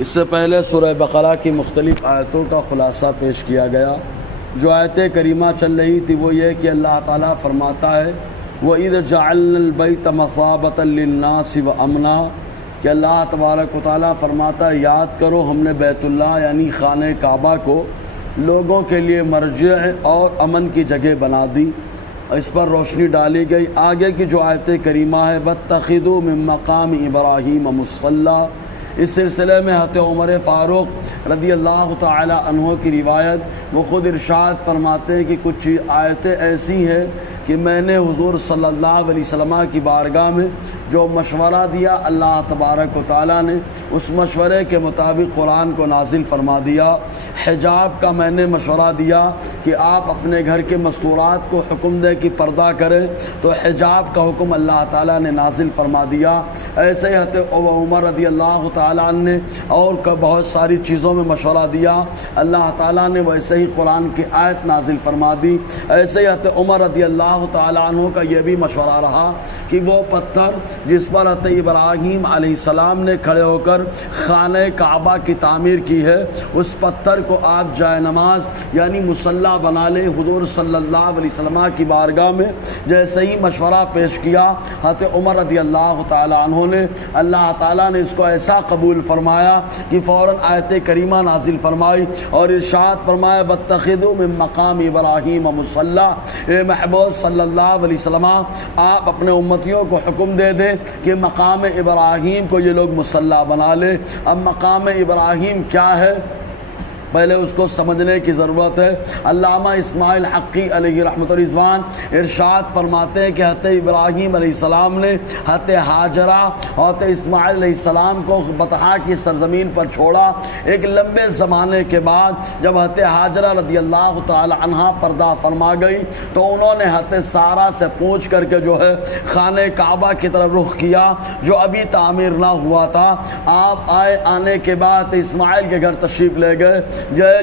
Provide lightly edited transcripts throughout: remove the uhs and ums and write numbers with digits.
اس سے پہلے سورہ بقرہ کی مختلف آیتوں کا خلاصہ پیش کیا گیا۔ جو آیت کریمہ چل رہی تھی وہ یہ کہ اللہ تعالیٰ فرماتا ہے وَإِذْ جَعَلْنَا الْبَيْتَ مَثَابَةً لِلنَّاسِ وَأَمْنًا، کہ اللہ تبارک و تعالیٰ فرماتا ہے یاد کرو ہم نے بیت اللہ یعنی خانہ کعبہ کو لوگوں کے لیے مرجع اور امن کی جگہ بنا دی، اس پر روشنی ڈالی گئی۔ آگے کی جو آیت کریمہ ہے وَاتَّخِذُوا مِن مَّقَامِ إِبْرَاهِيمَ مُصَلًّى، اس سلسلے میں حضرت عمر فاروق رضی اللہ تعالی عنہ کی روایت، وہ خود ارشاد فرماتے ہیں کہ کچھ آیتیں ایسی ہیں کہ میں نے حضور صلی اللہ علیہ وسلم کی بارگاہ میں جو مشورہ دیا اللہ تبارک و تعالیٰ نے اس مشورے کے مطابق قرآن کو نازل فرما دیا۔ حجاب کا میں نے مشورہ دیا کہ آپ اپنے گھر کے مستورات کو حکم دیں کہ پردہ کریں، تو حجاب کا حکم اللہ تعالیٰ نے نازل فرما دیا۔ ایسے ہی حضرت عمر رضی اللہ تعالیٰ عنہ نے اور بہت ساری چیزوں میں مشورہ دیا، اللہ تعالیٰ نے ویسے ہی قرآن کی آیت نازل فرما دی۔ ایسے ہی حضرت عمر رضی اللہ تعالیٰ عنہ کا یہ بھی مشورہ رہا کہ وہ پتھر جس پر حضرت ابراہیم علیہ السلام نے کھڑے ہو کر خانہ کعبہ کی تعمیر کی ہے، اس پتھر کو آپ جائے نماز یعنی مصلی بنا لیں۔ حضور صلی اللہ علیہ وسلم کی بارگاہ میں جیسے ہی مشورہ پیش کیا حضرت عمر رضی اللہ تعالیٰ عنہ نے، اللہ تعالیٰ نے اس کو ایسا قبول فرمایا کہ فوراً آیت کریمہ نازل فرمائی اور ارشاد فرمایا وَاتَّخِذُوا مِن مَّقَامِ إِبْرَاهِيمَ مُصَلًّى، اے محبوب صلی اللہ علیہ وسلم آپ اپنے امتیوں کو حکم دے دیں کہ مقام ابراہیم کو یہ لوگ مصلی بنا لیں۔ اب مقام ابراہیم کیا ہے پہلے اس کو سمجھنے کی ضرورت ہے۔ علامہ اسماعیل حقی علیہ رحمۃ الرضوان ارشاد فرماتے ہیں کہ حضرت ابراہیم علیہ السلام نے حضرت ہاجرہ اور حضرت اسماعیل علیہ السلام کو بطحا کی سرزمین پر چھوڑا۔ ایک لمبے زمانے کے بعد جب حضرت ہاجرہ رضی اللہ تعالی عنہا پردہ فرما گئی تو انہوں نے حضرت سارہ سے پوچھ کر کے جو ہے خانہ کعبہ کی طرف رخ کیا جو ابھی تعمیر نہ ہوا تھا۔ آپ آنے کے بعد اسماعیل کے گھر تشریف لے گئے،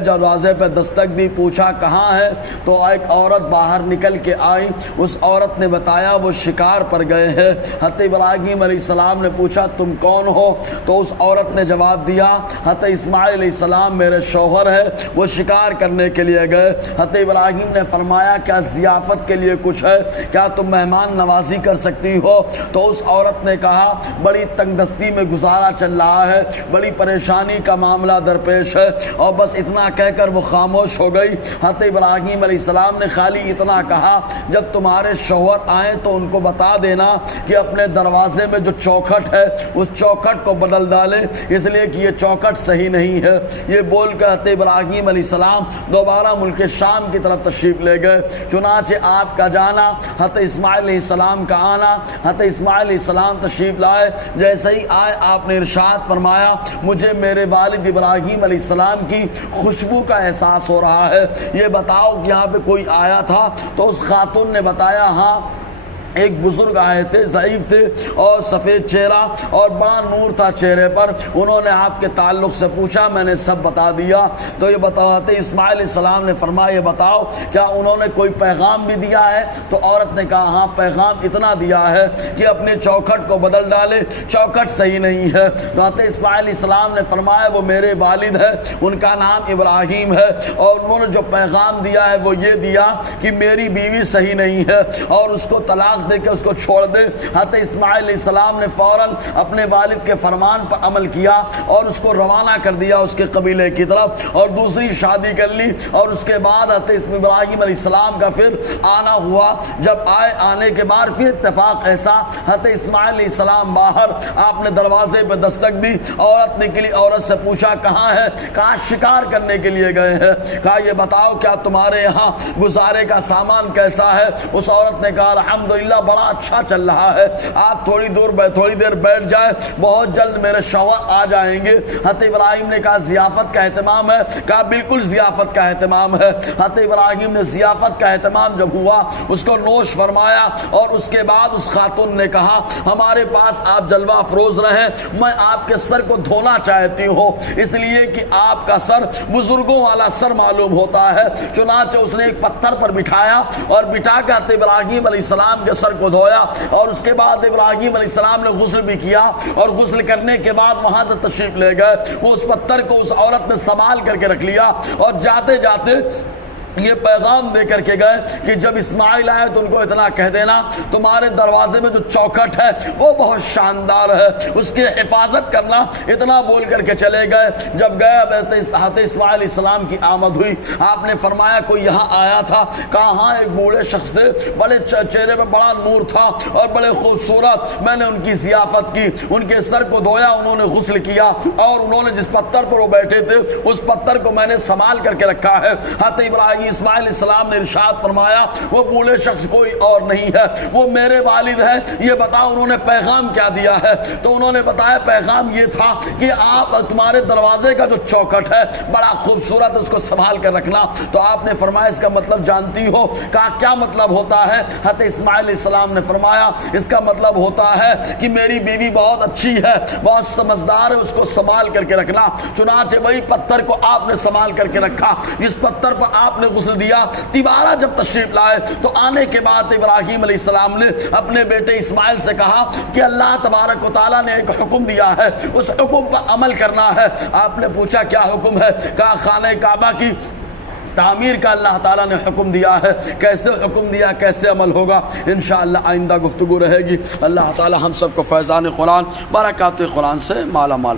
دروازے پہ دستک دی، پوچھا کہاں ہے، تو ایک عورت باہر نکل کے آئی۔ اس عورت نے بتایا وہ شکار پر گئے ہیں۔ حضرت ابراہیم علیہ السلام نے پوچھا تم کون ہو، تو اس عورت نے جواب دیا حضرت اسماعیل علیہ السلام میرے شوہر ہے، وہ شکار کرنے کے لیے گئے۔ حضرت ابراہیم نے فرمایا کیا ضیافت کے لیے کچھ ہے، کیا تم مہمان نوازی کر سکتی ہو؟ تو اس عورت نے کہا بڑی تنگ دستی میں گزارا چل رہا ہے، بڑی پریشانی کا معاملہ درپیش ہے، اور بس اتنا کہہ کر وہ خاموش ہو گئی۔ حضرت ابراہیم علیہ السلام نے خالی اتنا کہا جب تمہارے شوہر آئیں تو ان کو بتا دینا کہ اپنے دروازے میں جو چوکھٹ ہے اس چوکھٹ کو بدل ڈالے، اس لیے کہ یہ چوکھٹ صحیح نہیں ہے۔ یہ بول کر حضرت ابراہیم علیہ السلام دوبارہ ملک شام کی طرف تشریف لے گئے۔ چنانچہ آپ کا جانا، حضرت اسماعیل علیہ السلام کا آنا، حضرت اسماعیل علیہ السلام تشریف لائے۔ جیسے ہی آئے آپ نے ارشاد فرمایا مجھے میرے والد ابراہیم علیہ السلام کی خوشبو کا احساس ہو رہا ہے، یہ بتاؤ کہ یہاں پہ کوئی آیا تھا؟ تو اس خاتون نے بتایا ہاں ایک بزرگ آئے تھے، ضعیف تھے اور سفید چہرہ اور بڑا نور تھا چہرے پر، انہوں نے آپ کے تعلق سے پوچھا، میں نے سب بتا دیا۔ تو یہ بتاتے اسماعیل علیہ السلام نے فرمایا یہ بتاؤ کیا انہوں نے کوئی پیغام بھی دیا ہے؟ تو عورت نے کہا ہاں پیغام اتنا دیا ہے کہ اپنے چوکھٹ کو بدل ڈالے، چوکھٹ صحیح نہیں ہے۔ تو حضرت اسماعیل علیہ السلام نے فرمایا وہ میرے والد ہے، ان کا نام ابراہیم ہے، اور انہوں نے جو پیغام دیا ہے وہ یہ دیا کہ میری بیوی صحیح نہیں ہے اور اس کو طلاق دے کے اس کو چھوڑ دے۔ حضرت اسماعیل علیہ السلام نے فوراً اپنے والد کے فرمان پر عمل کیا اور اس کو روانہ کر دیا اس کے قبیلے کی طرف، اور دوسری شادی کر لی۔ اور اس کے بعد حضرت ابراہیم علیہ السلام کا پھر آنا ہوا۔ جب آنے کے بعد پھر اتفاق ایسا، حضرت اسماعیل علیہ السلام باہر، آپ نے دروازے پہ دستک دی، عورت نکلی، عورت سے پوچھا کہاں ہے؟ کہا شکار کرنے کے لیے گئے ہیں۔ کہا یہ بتاؤ کیا تمہارے یہاں گزارے کا سامان کیسا ہے؟ اس عورت نے کہا الحمدللہ بڑا اچھا چل رہا ہے، آپ تھوڑی دیر بیٹھ جائیں، بہت جلد میرے شوہر آ جائیں گے۔ حضرت ابراہیم نے کہا ضیافت کا اہتمام ہے؟ کہا بالکل ضیافت کا اہتمام ہے۔ حضرت ابراہیم نے ضیافت کا اہتمام جب ہوا اس کو نوش فرمایا، اور اس کے بعد اس خاتون نے کہا ہمارے پاس آپ جلوہ افروز رہیں، میں آپ کے سر کو دھونا چاہتی ہوں، اس لیے کہ آپ کا سر بزرگوں والا سر معلوم ہوتا ہے۔ چنانچہ اس نے ایک پتھر پر بٹھایا اور بٹھا کے حضرت ابراہیم علیہ السلام کے سر کو دھویا، اور اس کے بعد ابراہیم علیہ السلام نے غسل بھی کیا، اور غسل کرنے کے بعد وہاں سے تشریف لے گئے۔ وہ اس پتھر کو اس عورت نے سنبھال کر کے رکھ لیا، اور جاتے جاتے یہ پیغام دے کر کے گئے کہ جب اسماعیل آئے تو ان کو اتنا کہہ دینا تمہارے دروازے میں جو چوکھٹ ہے وہ بہت شاندار ہے، اس کی حفاظت کرنا، اتنا بول کر کے چلے گئے۔ جب گئے حضرت اسماعیل علیہ السلام کی آمد ہوئی، آپ نے فرمایا کوئی یہاں آیا تھا؟ کہا ہاں ایک بوڑھے شخص تھے، بڑے چہرے پہ بڑا نور تھا اور بڑے خوبصورت، میں نے ان کی ضیافت کی، ان کے سر کو دھویا، انہوں نے غسل کیا، اور انہوں نے جس پتھر پر وہ بیٹھے تھے اس پتھر کو میں نے سنبھال کر کے رکھا ہے۔ حضرت ابراہیم اسماعیل علیہ السلام نے ارشاد فرمایا وہ بوڑھے شخص کوئی اور نہیں ہے، وہ میرے والد ہیں، یہ بتاؤ انہوں نے پیغام کیا دیا ہے؟ تو انہوں نے بتایا پیغام یہ تھا کہ آپ تمہارے دروازے کا جو چوکھٹ ہے بڑا خوبصورت، اس کو سنبھال کر رکھنا۔ تو آپ نے فرمایا اس کا مطلب جانتی ہو؟ کہا کیا مطلب ہوتا ہے؟ حضرت اسماعیل علیہ السلام نے فرمایا اس کا مطلب ہوتا ہے کہ میری بیوی بہت اچھی ہے، بہت سمجھدار ہے، اس کو سنبھال کر کے رکھنا۔ چنانچہ وہی پتھر کو آپ نے سنبھال کر کے رکھا جس پتھر پر آپ نے غسل دیا۔ تیبارہ جب تشریف لائے تو آنے کے بعد ابراہیم علیہ السلام نے اپنے بیٹے اسماعیل سے کہا کہ اللہ تبارک و تعالیٰ نے ایک حکم دیا ہے، اس حکم پر عمل کرنا ہے۔ آپ نے پوچھا کیا حکم ہے؟ کہا خانہ کعبہ کی تعمیر کا اللہ تعالیٰ نے حکم دیا ہے۔ کیسے حکم دیا، کیسے عمل ہوگا، انشاءاللہ آئندہ گفتگو رہے گی۔ اللہ تعالیٰ ہم سب کو فیضان قرآن، برکات قرآن سے مالا مال